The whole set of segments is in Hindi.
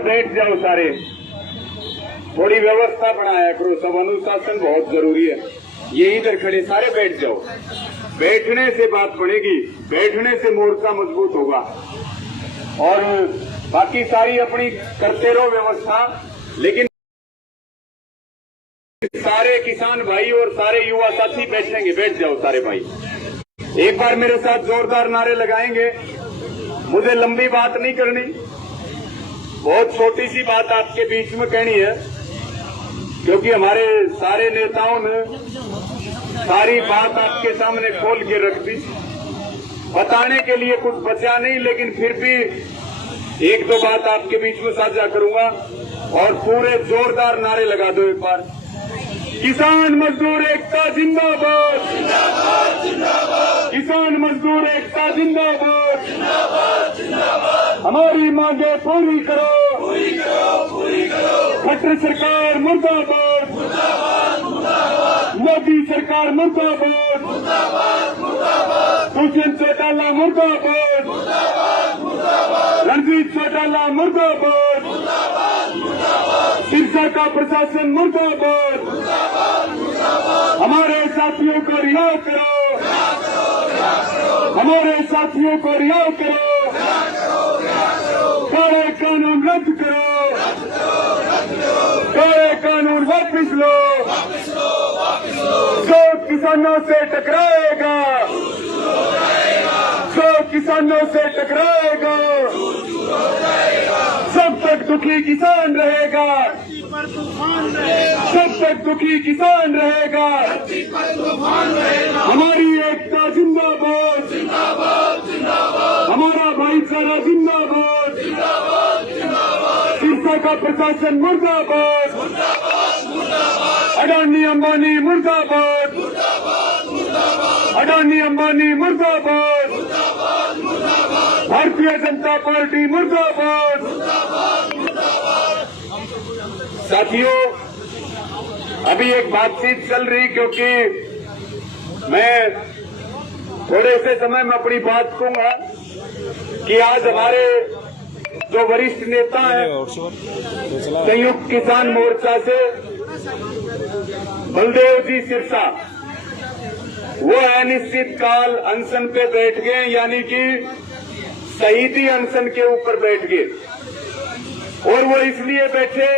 बैठ जाओ सारे, थोड़ी व्यवस्था बनाया करो, सब अनुशासन बहुत जरूरी है। ये इधर खड़े सारे बैठ जाओ, बैठने से बात बनेगी, बैठने से मोर्चा मजबूत होगा। और बाकी सारी अपनी करते रहो व्यवस्था, लेकिन सारे किसान भाई और सारे युवा साथी बैठेंगे, बैठ जाओ सारे भाई। एक बार मेरे साथ जोरदार नारे लगाएंगे। मुझे लंबी बात नहीं करनी, बहुत छोटी सी बात आपके बीच में कहनी है, क्योंकि हमारे सारे नेताओं ने सारी बात आपके सामने खोल के रख दी। बताने के लिए कुछ बचा नहीं, लेकिन फिर भी एक दो बात आपके बीच में साझा करूंगा और पूरे जोरदार नारे लगा दो एक बार। किसान मजदूर एकता जिंदाबाद, जिंदाबाद, जिंदाबाद। किसान मजदूर एकता जिंदाबाद, जिंदाबाद, जिंदाबाद। हमारी मांगे पूरी करो, पूरी करो, पूरी करो। खट्टर सरकार मुर्दाबाद, मुर्दाबाद, मुर्दाबाद। मोदी सरकार मुर्दाबाद, मुर्दाबाद, मुर्दाबाद। दुष्यंत चौटाला मुर्दाबाद, मुर्दाबाद, मुर्दाबाद। रणजीत चौटाला मुर्दाबाद, मुर्दाबाद, मुर्दाबाद। सिरसा का प्रशासन मुर्दाबाद, मुर्दाबाद, मुर्दाबाद। हमारे साथियों को रिहा करो, हमारे साथियों को रिहा करो, काले कानून रद्द करो, काले कानून वापिस लो, जो किसानों से टकराएगा, जो किसानों से टकराएगा, जब तक दुखी किसान रहेगा, जब तक दुखी किसान रहेगा, हमारी एकता जिंदाबाद, जिंदाबाद, जिंदाबाद। हमारा भाईचारा जिंदाबाद, जिंदाबाद, जिंदाबाद। सिरसा का प्रशासन मुर्दाबाद, मुर्दाबाद, मुर्दाबाद। अडानी अंबानी मुर्दाबाद, मुर्दाबाद, मुर्दाबाद। अडानी अंबानी मुर्दाबाद, मुर्दाबाद, मुर्दाबाद। भारतीय जनता पार्टी मुर्दाबाद, मुर्दाबाद, मुर्दाबाद। साथियों, अभी एक बातचीत चल रही, क्योंकि मैं थोड़े से समय में अपनी बात कहूंगा कि आज हमारे जो वरिष्ठ नेता हैं संयुक्त किसान मोर्चा से बलदेव जी सिरसा, वो अनिश्चित काल अनशन पे बैठ गए, यानी कि शहीदी अनशन के ऊपर बैठ गए। और वो इसलिए बैठे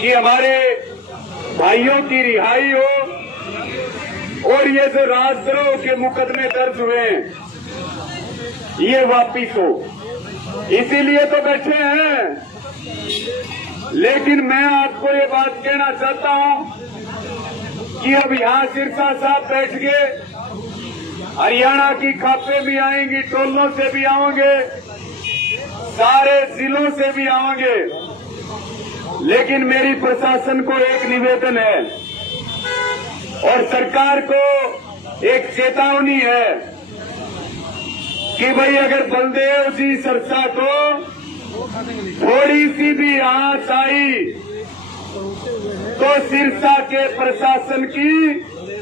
कि हमारे भाइयों की रिहाई हो और ये जो राजद्रोह के मुकदमे दर्ज हुए हैं ये वापिस हो, इसीलिए तो बैठे हैं। लेकिन मैं आपको ये बात कहना चाहता हूं कि अब यहां सिरसा साहब बैठ गए, हरियाणा की खापें भी आएंगी, टोलों से भी आएंगे, सारे जिलों से भी आएंगे। लेकिन मेरी प्रशासन को एक निवेदन है और सरकार को एक चेतावनी है कि भाई अगर बलदेव जी सिरसा को थोड़ी सी भी आंच आई तो सिरसा के प्रशासन की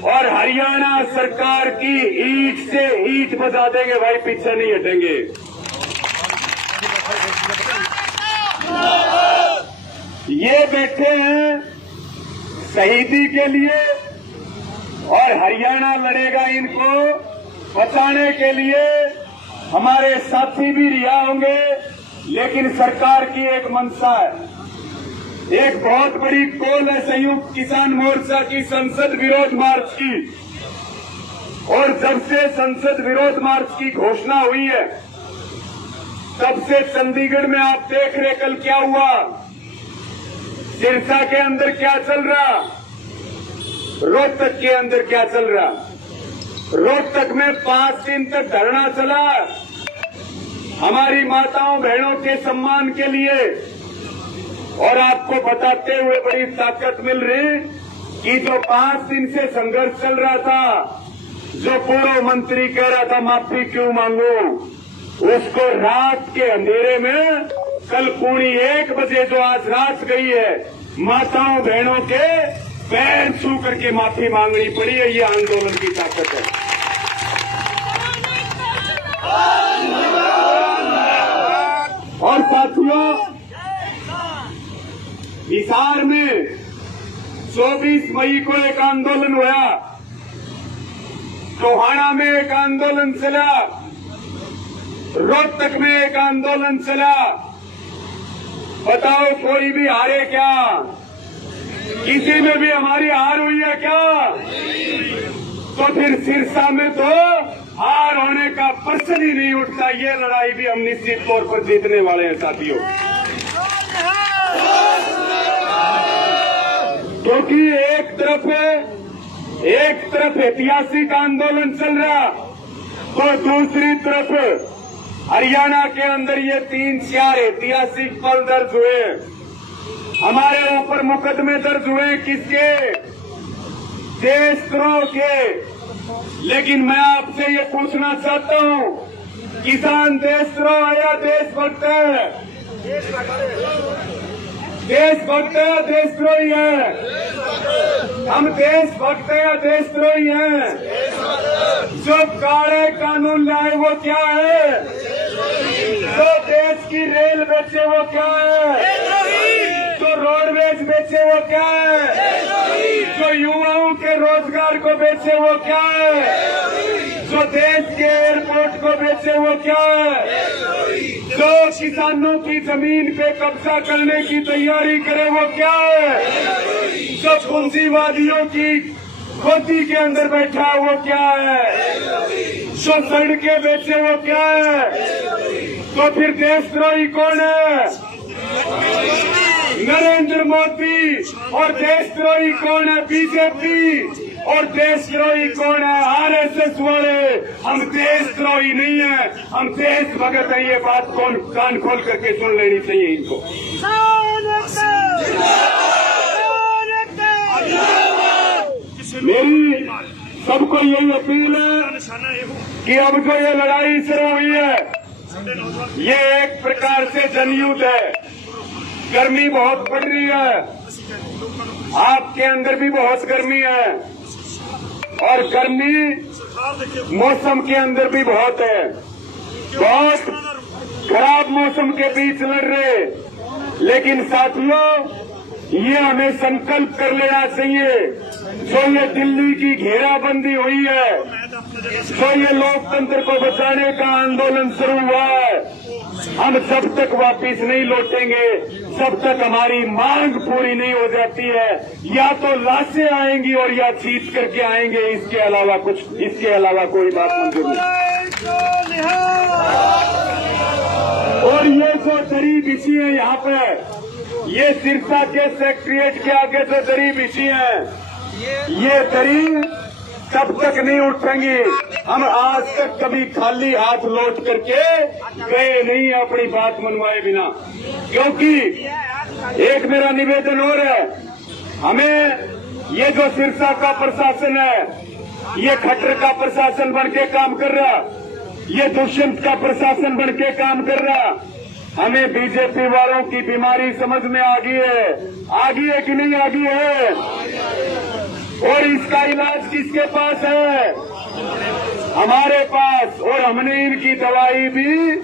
और हरियाणा सरकार की ईंट से ईंट बजा देंगे भाई, पीछे नहीं हटेंगे। ये बैठे हैं शहीदी के लिए और हरियाणा लड़ेगा इनको बचाने के लिए। हमारे साथी भी रिहा होंगे, लेकिन सरकार की एक मंशा है, एक बहुत बड़ी कॉल है संयुक्त किसान मोर्चा की संसद विरोध मार्च की। और जब से संसद विरोध मार्च की घोषणा हुई है तब से चंडीगढ़ में आप देख रहे कल क्या हुआ, सिरसा के अंदर क्या चल रहा, रोहतक के अंदर क्या चल रहा। रोहतक में 5 दिन तक धरना चला हमारी माताओं बहनों के सम्मान के लिए। और आपको बताते हुए बड़ी ताकत मिल रही कि जो 5 दिन से संघर्ष चल रहा था, जो पूर्व मंत्री कह रहा था माफी क्यों मांगू, उसको रात के अंधेरे में कल 1 बजे जो आज रात गई है, माताओं बहनों के पैर छू करके माफी मांगनी पड़ी है। ये आंदोलन की ताकत है। और साथियों, हिसार में 24 मई को एक आंदोलन हुआ, टोहाना में एक आंदोलन चला, रोहतक में एक आंदोलन चला। बताओ कोई भी हारे क्या? किसी में भी हमारी हार हुई है क्या? तो फिर सिरसा में तो हार होने का प्रश्न ही नहीं उठता। ये लड़ाई भी हम निश्चित तौर पर जीतने वाले हैं साथियों, क्योंकि एक तरफ ऐतिहासिक आंदोलन चल रहा, तो दूसरी तरफ हरियाणा के अंदर ये 3-4 ऐतिहासिक पल दर्ज हुए। हमारे ऊपर मुकदमे दर्ज हुए किसके? देशद्रोह के। लेकिन मैं आपसे ये पूछना चाहता हूँ, किसान देशद्रोह है या देशभक्त है? देशभक्त है या देशद्रोही है? हम देशभक्त है या देशद्रोही हैं? जो काले कानून लाए वो क्या है? जो देश की रेल बेचे वो क्या है? जो रोडवेज बेचे वो क्या है? जो युवाओं के रोजगार को बेचे वो क्या है? जो देश के एयरपोर्ट को बेचे वो क्या है? जो किसानों की जमीन पे कब्जा करने की तैयारी करे वो क्या है? जो पूंजीवादियों की खोती के अंदर बैठा है वो क्या है? जो सड़कें बेचे वो क्या है? तो फिर देशद्रोही कौन है? नरेंद्र मोदी। और देशद्रोही कौन है? बीजेपी। और देशद्रोही कौन है? आरएसएस वाले। हम देशद्रोही नहीं है, हम देशभक्त हैं। ये बात कौन कान खोल करके सुन लेनी चाहिए इनको। मेरी सबको यही अपील है कि अब जो ये लड़ाई शुरू हुई है, ये एक प्रकार से जनयुद्ध है। गर्मी बहुत पड़ रही है, आपके अंदर भी बहुत गर्मी है, और गर्मी मौसम के अंदर भी बहुत है। बहुत खराब मौसम के बीच लड़ रहे, लेकिन साथियों ये हमें संकल्प कर लेना चाहिए। जो ये दिल्ली की घेराबंदी हुई है, जो ये लोकतंत्र को बचाने का आंदोलन शुरू हुआ है, हम जब तक वापिस नहीं लौटेंगे, जब तक हमारी मांग पूरी नहीं हो जाती है, या तो लाशें आएंगी और या जीत करके आएंगे। इसके अलावा कोई बात मंजूर नहीं। और ये जो दरी बिछी है यहाँ पे, ये सिरसा के सेक्रेटरिएट के आगे जो दरी बिछी है, ये दरी तब तक नहीं उठेंगी। हम आज तक कभी खाली हाथ लौट करके गए नहीं अपनी बात मनवाए बिना। क्योंकि एक मेरा निवेदन और है, हमें ये जो सिरसा का प्रशासन है, ये खट्टर का प्रशासन बन के काम कर रहा, ये दुष्यंत का प्रशासन बन के काम कर रहा, हमें बीजेपी वालों की बीमारी समझ में आ गई है कि नहीं आ गई है? और इसका इलाज किसके पास है? हमारे पास। और हमने इनकी दवाई भी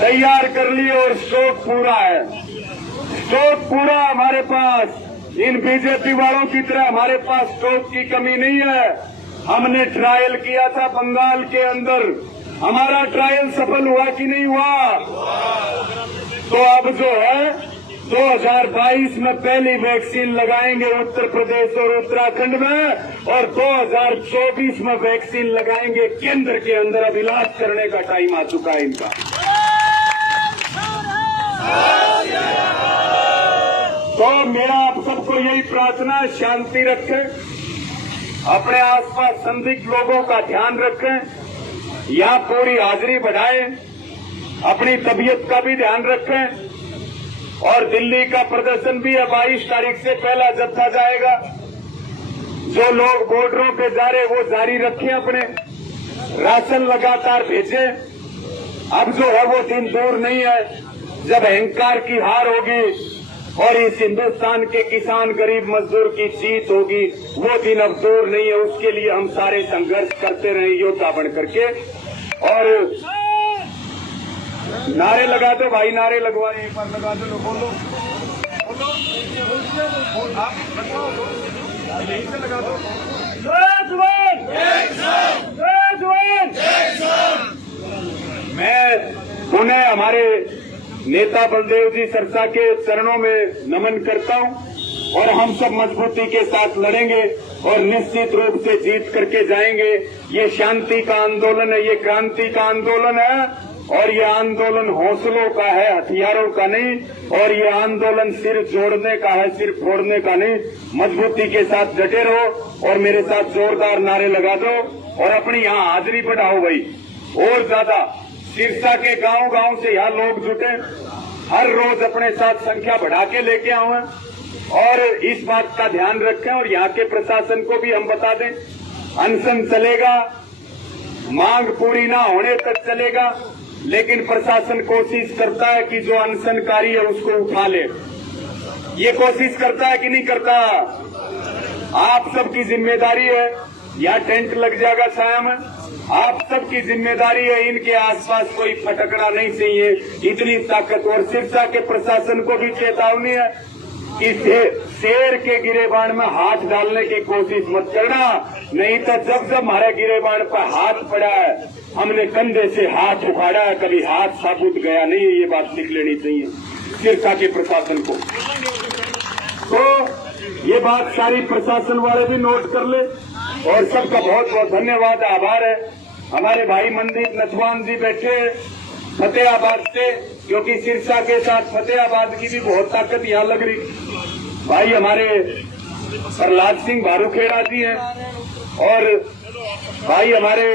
तैयार कर ली और स्टॉक पूरा है। स्टॉक पूरा हमारे पास। इन बीजेपी वालों की तरह हमारे पास स्टॉक की कमी नहीं है। हमने ट्रायल किया था बंगाल के अंदर, हमारा ट्रायल सफल हुआ कि नहीं हुआ? तो अब जो है 2022 में पहली वैक्सीन लगाएंगे उत्तर प्रदेश और उत्तराखंड में, और 2024 में वैक्सीन लगाएंगे केंद्र के अंदर। अब इलाज करने का टाइम आ चुका है इनका। तो मेरा आप सबको यही प्रार्थना, शांति रखें, अपने आसपास संदिग्ध लोगों का ध्यान रखें, यहाँ पूरी हाजिरी बढ़ाएं, अपनी तबीयत का भी ध्यान रखें। और दिल्ली का प्रदर्शन भी है, 22 तारीख से पहला जत्था जाएगा। जो लोग बॉर्डरों पे जा रहे वो जारी रखें, अपने राशन लगातार भेजें। अब जो है वो दिन दूर नहीं है जब अहंकार की हार होगी और इस हिंदुस्तान के किसान गरीब मजदूर की जीत होगी। वो दिन अब दूर नहीं है, उसके लिए हम सारे संघर्ष करते रहे योद्धा बन करके। और नारे लगा दो भाई, नारे लगवाए, एक बार लगा दो, बोलो। मैं पुनः हमारे नेता बलदेव जी सिरसा के चरणों में नमन करता हूं और हम सब मजबूती के साथ लड़ेंगे और निश्चित रूप से जीत करके जाएंगे। ये शांति का आंदोलन है, ये क्रांति का आंदोलन है और ये आंदोलन हौसलों का है, हथियारों का नहीं। और ये आंदोलन सिर जोड़ने का है, सिर फोड़ने का नहीं। मजबूती के साथ डटे रहो और मेरे साथ जोरदार नारे लगा दो और अपनी यहाँ हाजिरी बढ़ाओ भाई। और ज्यादा सिरसा के गांव गांव से यहाँ लोग जुटे, हर रोज अपने साथ संख्या बढ़ा के लेके आए और इस बात का ध्यान रखें। और यहाँ के प्रशासन को भी हम बता दें, अनशन चलेगा, मांग पूरी ना होने तक चलेगा, लेकिन प्रशासन कोशिश करता है कि जो अनशनकारी है उसको उठा ले। ये कोशिश करता है कि नहीं करता? आप सबकी जिम्मेदारी है। यहाँ टेंट लग जाएगा साया में, आप सबकी जिम्मेदारी है। इनके आसपास कोई फटकना नहीं चाहिए, इतनी ताकत। और सिरसा के प्रशासन को भी चेतावनी है कि शेर के गिरेबान में हाथ डालने की कोशिश मत करना, नहीं तो जब जब हमारे गिरेबान पर हाथ पड़ा है, हमने कंधे से हाथ उखाड़ा है, कभी हाथ साबुत गया नहीं। ये बात लिख लेनी चाहिए सिरसा के प्रशासन को। तो ये बात सारी प्रशासन वाले भी नोट कर ले। और सबका बहुत बहुत धन्यवाद, आभार है। हमारे भाई मनदीप नथवान जी बैठे फतेहाबाद से, क्योंकि सिरसा के साथ फतेहाबाद की भी बहुत ताकत यहाँ लग रही। भाई हमारे प्रहलाद सिंह भारूखेड़ा जी हैं और भाई हमारे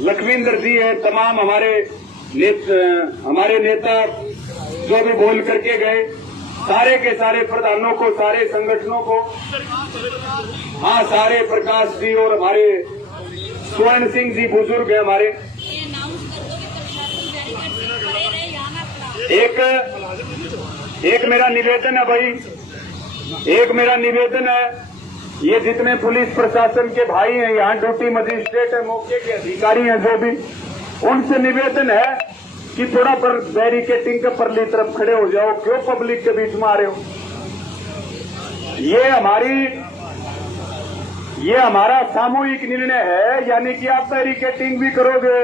लखविंदर जी हैं। तमाम हमारे नेता जो भी बोल करके गए, सारे के सारे प्रधानों को, सारे संगठनों को, हाँ सारे प्रकाश जी और हमारे स्वर्ण सिंह जी बुजुर्ग है हमारे। एक मेरा निवेदन है भाई, एक मेरा निवेदन है, ये जितने पुलिस प्रशासन के भाई हैं, यहाँ ड्यूटी मजिस्ट्रेट है, मौके के अधिकारी हैं, जो भी, उनसे निवेदन है कि थोड़ा पर बैरिकेटिंग के परली तरफ खड़े हो जाओ। क्यों पब्लिक के बीच में आ रहे हो? ये हमारा सामूहिक निर्णय है, यानी कि आप बैरिकेटिंग भी करोगे,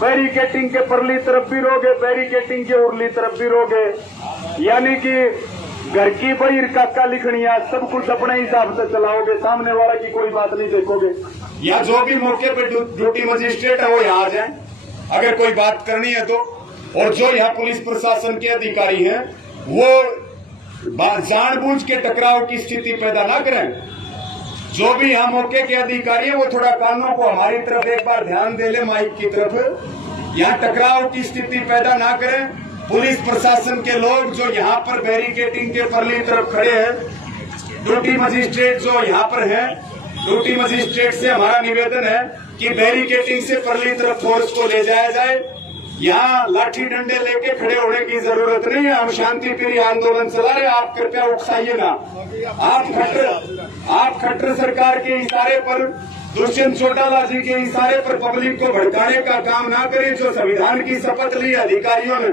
बैरिकेटिंग के परली तरफ भी रहोगे, बैरिकेटिंग के उरली तरफ भी रहोगे, यानी कि घर की बहिर काका लिखनिया सब कुछ अपने हिसाब से चलाओगे, सामने वाला की कोई बात नहीं देखोगे। या जो भी मौके पर ड्यूटी मजिस्ट्रेट है वो यहाँ आ जाए अगर कोई बात करनी है तो। और जो यहाँ पुलिस प्रशासन के अधिकारी हैं वो जानबूझ के टकराव की स्थिति पैदा ना करें। जो भी यहाँ मौके के अधिकारी है वो थोड़ा कानों को हमारी तरफ एक बार ध्यान दे ले, माइक की तरफ। यहाँ टकराव की स्थिति पैदा ना करें। पुलिस प्रशासन के लोग जो यहाँ पर बैरिकेटिंग के परली तरफ खड़े हैं, ड्यूटी मजिस्ट्रेट जो यहाँ पर हैं, ड्यूटी मजिस्ट्रेट से हमारा निवेदन है कि बैरिकेटिंग से परली तरफ फोर्स को ले जाया जाए। यहाँ लाठी डंडे लेके खड़े होने की जरूरत नहीं है। हम शांति प्रिय आंदोलन चला रहे, आप कृपया उकसाइए ना। आप खट्टर सरकार के इशारे पर, दुष्यंत चौटाला जी के इशारे पर पब्लिक को भड़काने का काम ना करें। जो संविधान की शपथ ली अधिकारियों ने,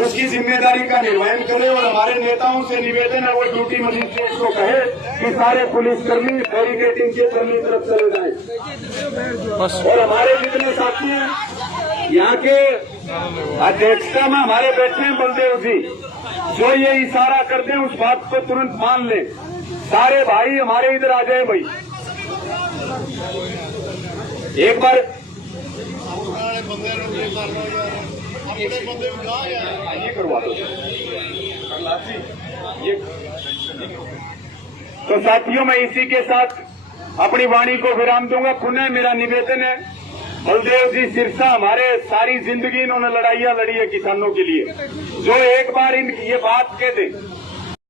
उसकी जिम्मेदारी का निर्वहन करें। और हमारे नेताओं से निवेदन है वो ड्यूटी मजिस्ट्रेट को कहे कि सारे पुलिसकर्मी बैरिकेटिंग के परली तरफ चले जाएं। और हमारे जितने साथी हैं यहाँ के अध्यक्षता में हमारे बैठे हैं बलदेव जी, जो ये इशारा कर दें उस बात को तुरंत मान लें। सारे भाई हमारे इधर आ जाए भाई, एक बार ये करवा दो। तो साथियों, मैं इसी के साथ अपनी वाणी को विराम दूंगा। पुनः मेरा निवेदन है, बलदेव जी सिरसा हमारे सारी जिंदगी इन्होंने लड़ाइयां लड़ी है किसानों के लिए। जो एक बार इनकी ये बात कह दे